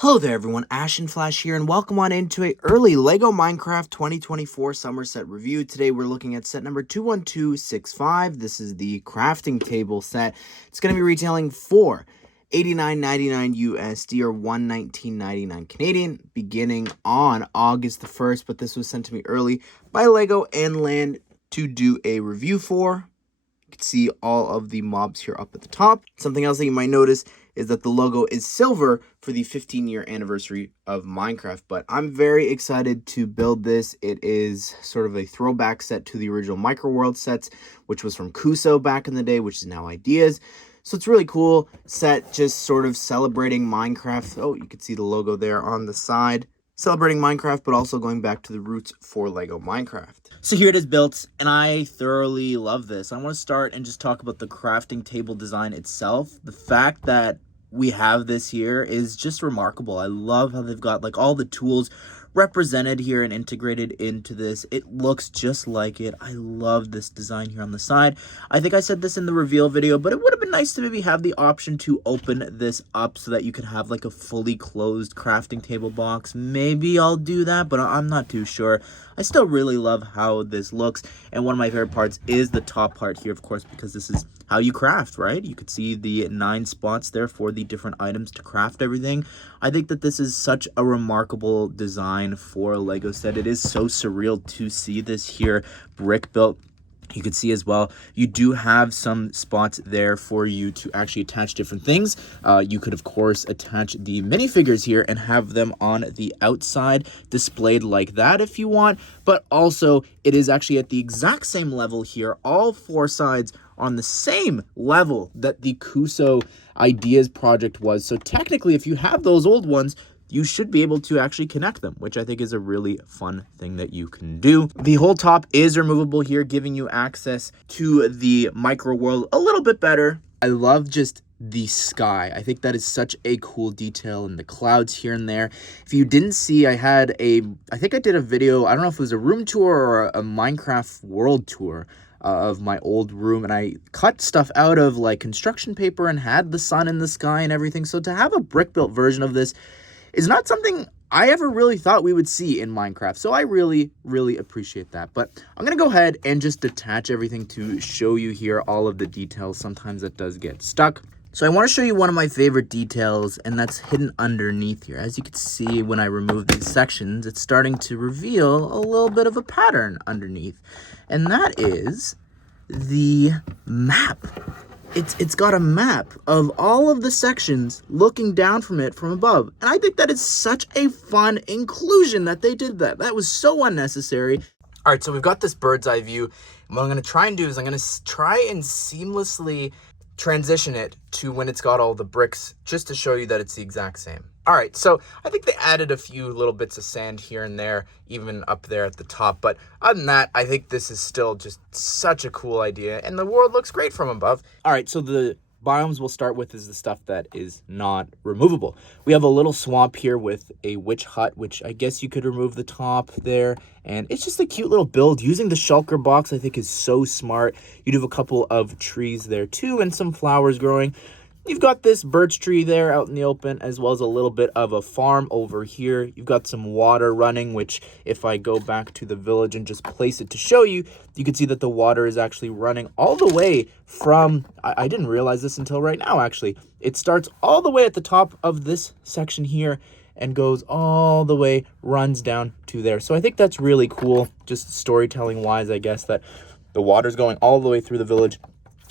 Hello there everyone, Ashnflash here, and welcome on into a early LEGO Minecraft 2024 summer set review. Today we're looking at set number 21265. This is the crafting table set. It's going to be retailing for $89.99 USD or $119.99 Canadian, beginning on August the 1st, but this was sent to me early by LEGO and Land to do a review for. You can see all of the mobs here up at the top. Something else that you might notice is that the logo is silver for the 15-year anniversary of Minecraft. But I'm very excited to build this. It is sort of a throwback set to the original Microworld sets, which was from Kuso back in the day, which is now Ideas. So it's really cool set, just sort of celebrating Minecraft. Oh, you can see the logo there on the side. Celebrating Minecraft, but also going back to the roots for LEGO Minecraft. So here it is built, and I thoroughly love this. I want to start and just talk about the crafting table design itself. The fact that we have this here is just remarkable. I love how they've got like all the tools represented here and integrated into this. It looks just like it. I love this design here on the side. I think I said this in the reveal video, but it would have been nice to maybe have the option to open this up so that you could have like a fully closed crafting table box. Maybe I'll do that, but I'm not too sure. I still really love how this looks, and one of my favorite parts is the top part here, of course, because this is how you craft, right? You could see the 9 spots there for the different items to craft everything. I think that this is such a remarkable design for a LEGO set. It is so surreal to see this here brick built. You can see as well, you do have some spots there for you to actually attach different things. You could, of course, attach the minifigures here and have them on the outside displayed like that if you want. But also, it is actually at the exact same level here. All 4 sides on the same level that the Kuso Ideas project was. So technically, if you have those old ones, you should be able to actually connect them, which I think is a really fun thing that you can do. The whole top is removable here, giving you access to the micro world a little bit better. I love just the sky. I think that is such a cool detail, in the clouds here and there. If you didn't see, I think I did a video, I don't know if it was a room tour or a Minecraft world tour of my old room, and I cut stuff out of like construction paper and had the sun in the sky and everything. So to have a brick built version of this is not something I ever really thought we would see in Minecraft. So I really, really appreciate that. But I'm going to go ahead and just detach everything to show you here all of the details. Sometimes it does get stuck. So I want to show you one of my favorite details, and that's hidden underneath here. As you can see, when I remove these sections, it's starting to reveal a little bit of a pattern underneath. And that is the map. It's got a map of all of the sections looking down from it from above. And I think that is such a fun inclusion that they did that. That was so unnecessary. All right, so we've got this bird's eye view. What I'm going to try and do is I'm going to try and seamlessly transition it to when it's got all the bricks, just to show you that it's the exact same. All right, so I think they added a few little bits of sand here and there, even up there at the top. But other than that, I think this is still just such a cool idea, and the world looks great from above. All right, so the biomes we'll start with is the stuff that is not removable. We have a little swamp here with a witch hut, which I guess you could remove the top there. And it's just a cute little build. Using the shulker box, I think, is so smart. You do have a couple of trees there too, and some flowers growing. You've got this birch tree there out in the open, as well as a little bit of a farm over here. You've got some water running, which if I go back to the village and just place it to show you, you can see that the water is actually running all the way from, I didn't realize this until right now, actually. It starts all the way at the top of this section here and goes all the way, runs down to there. So I think that's really cool, just storytelling wise, I guess, that the water's going all the way through the village,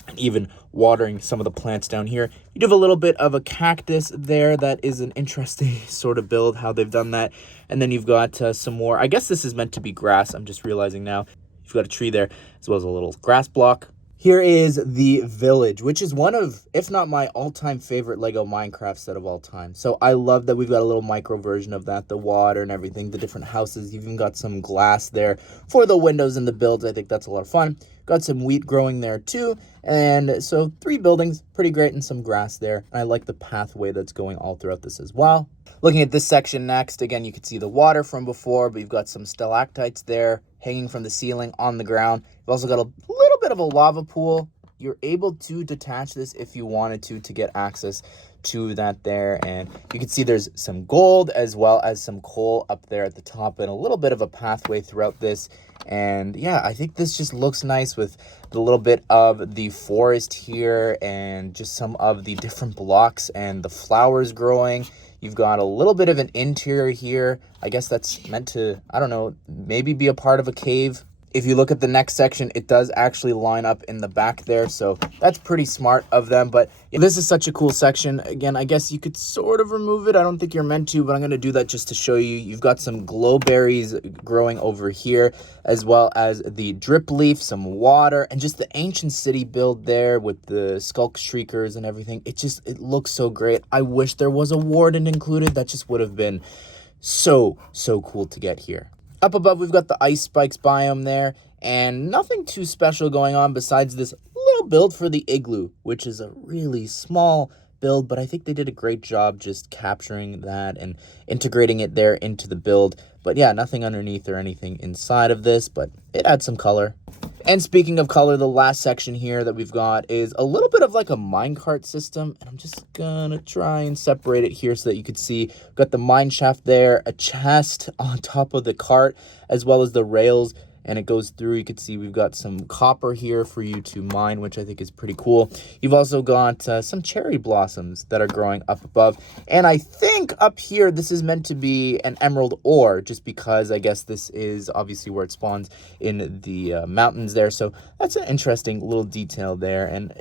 and even watering some of the plants down here. You do have a little bit of a cactus there. That is an interesting sort of build, how they've done that. And then you've got some more, I guess this is meant to be grass, I'm just realizing now. You've got a tree there, as well as a little grass block. Here is the village, which is one of, if not my all-time favorite LEGO Minecraft set of all time. So I love that we've got a little micro version of that, the water and everything, the different houses. You've even got some glass there for the windows and the builds. I think that's a lot of fun. Got some wheat growing there too. And so 3 buildings, pretty great, and some grass there. I like the pathway that's going all throughout this as well. Looking at this section next, again, you can see the water from before, but you've got some stalactites there hanging from the ceiling on the ground. You've also got a little bit of a lava pool you're able to detach this if you wanted to get access to that there. And you can see there's some gold as well as some coal up there at the top and a little bit of a pathway throughout this. And yeah, I think this just looks nice with the little bit of the forest here and just some of the different blocks and the flowers growing. You've got a little bit of an interior here. I guess that's meant to, I don't know, maybe be a part of a cave. If you look at the next section, it does actually line up in the back there, so that's pretty smart of them. But yeah, this is such a cool section. Again, I guess you could sort of remove it. I don't think you're meant to, but I'm going to do that just to show you. You've got some glowberries growing over here, as well as the drip leaf, some water, and just the ancient city build there with the skulk shriekers and everything. It looks so great. I wish there was a warden included. That just would have been so cool to get here. Up above, we've got the ice spikes biome there, and nothing too special going on besides this little build for the igloo, which is a really small build, but I think they did a great job just capturing that and integrating it there into the build. But yeah, nothing underneath or anything inside of this, but it adds some color. And speaking of color, the last section here that we've got is a little bit of like a minecart system. And I'm just gonna try and separate it here so that you could see. We've got the mineshaft there, a chest on top of the cart, as well as the rails. And it goes through. You can see we've got some copper here for you to mine, which I think is pretty cool. You've also got some cherry blossoms that are growing up above. And I think up here, this is meant to be an emerald ore, just because I guess this is obviously where it spawns in the mountains there. So that's an interesting little detail there. And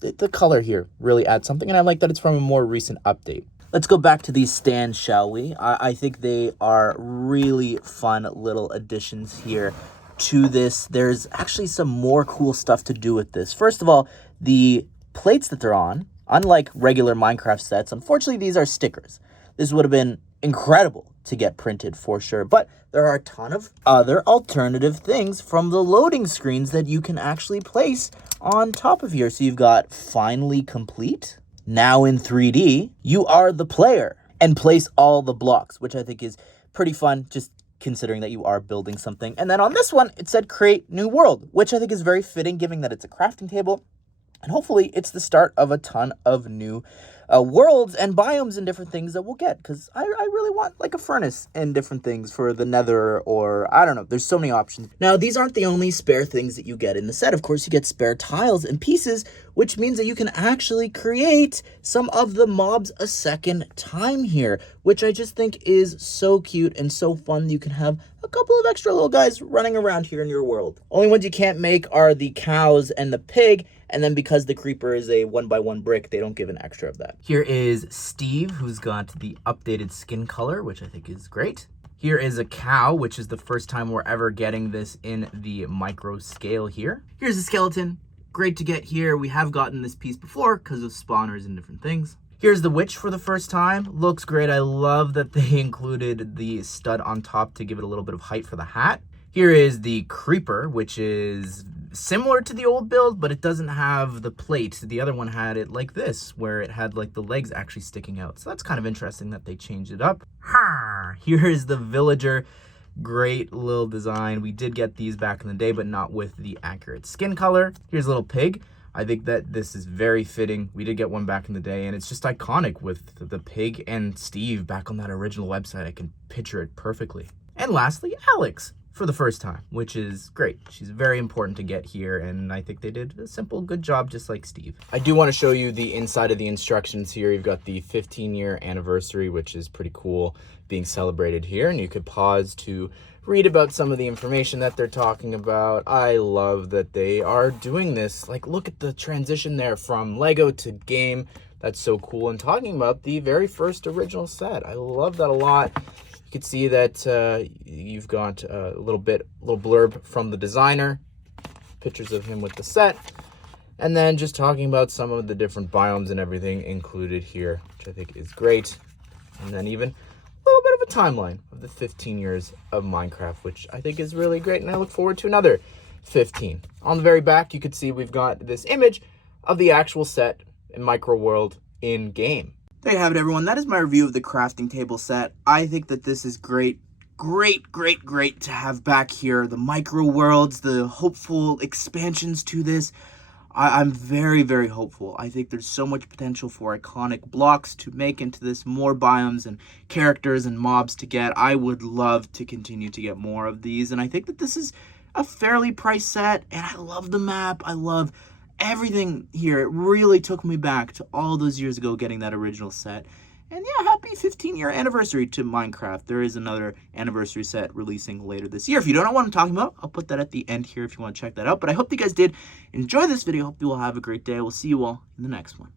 the color here really adds something. And I like that it's from a more recent update. Let's go back to these stands, shall we? I think they are really fun little additions here to this. There's actually some more cool stuff to do with this. First of all, the plates that they're on, unlike regular Minecraft sets, unfortunately these are stickers. This would have been incredible to get printed for sure, but there are a ton of other alternative things from the loading screens that you can actually place on top of here. So you've got finally complete, now in 3D, you are the player, and place all the blocks, which I think is pretty fun, just considering that you are building something. And then on this one, it said create new world, which I think is very fitting, given that it's a crafting table. And hopefully it's the start of a ton of new worlds and biomes and different things that we'll get. Because I really want like a furnace and different things for the nether, or I don't know. There's so many options. Now, these aren't the only spare things that you get in the set. Of course, you get spare tiles and pieces, which means that you can actually create some of the mobs a second time here, which I just think is so cute and so fun. You can have a couple of extra little guys running around here in your world. Only ones you can't make are the cows and the pig. And then because the creeper is a 1x1 brick, they don't give an extra of that. Here is Steve, who's got the updated skin color, which I think is great. Here is a cow, which is the first time we're ever getting this in the micro scale here. Here's a skeleton. Great to get here. We have gotten this piece before because of spawners and different things. Here's the witch for the first time. Looks great. I love that they included the stud on top to give it a little bit of height for the hat. Here is the creeper, which is similar to the old build, but it doesn't have the plate. The other one had it like this, where it had like the legs actually sticking out. So that's kind of interesting that they changed it up. Here is the villager. Great little design. We did get these back in the day, but not with the accurate skin color. Here's a little pig. I think that this is very fitting. We did get one back in the day, and it's just iconic with the pig and Steve back on that original website. I can picture it perfectly. And lastly, Alex for the first time, which is great. She's very important to get here, and I think they did a simple, good job, just like Steve. I do want to show you the inside of the instructions here. You've got the 15-year anniversary, which is pretty cool, being celebrated here, and you could pause to read about some of the information that they're talking about. I love that they are doing this. Like, look at the transition there from Lego to game. That's so cool. And talking about the very first original set. I love that a lot. You can see that you've got a little blurb from the designer, pictures of him with the set, and then just talking about some of the different biomes and everything included here, which I think is great. And then even a little bit of a timeline of the 15 years of Minecraft, which I think is really great, and I look forward to another 15. On the very back, you can see we've got this image of the actual set in Micro World in game. There you have it, everyone. That is my review of the crafting table set. I think that this is great. Great to have back here. The micro worlds, the hopeful expansions to this I'm very, very hopeful. I think there's so much potential for iconic blocks to make into this, more biomes and characters and mobs to get. I would love to continue to get more of these, and I think that this is a fairly priced set, and I love the map. I love everything here. It really took me back to all those years ago getting that original set. And yeah, happy 15-year anniversary to Minecraft. There is another anniversary set releasing later this year. If you don't know what I'm talking about, I'll put that at the end here if you want to check that out. But I hope you guys did enjoy this video. Hope you all have a great day. We'll see you all in the next one.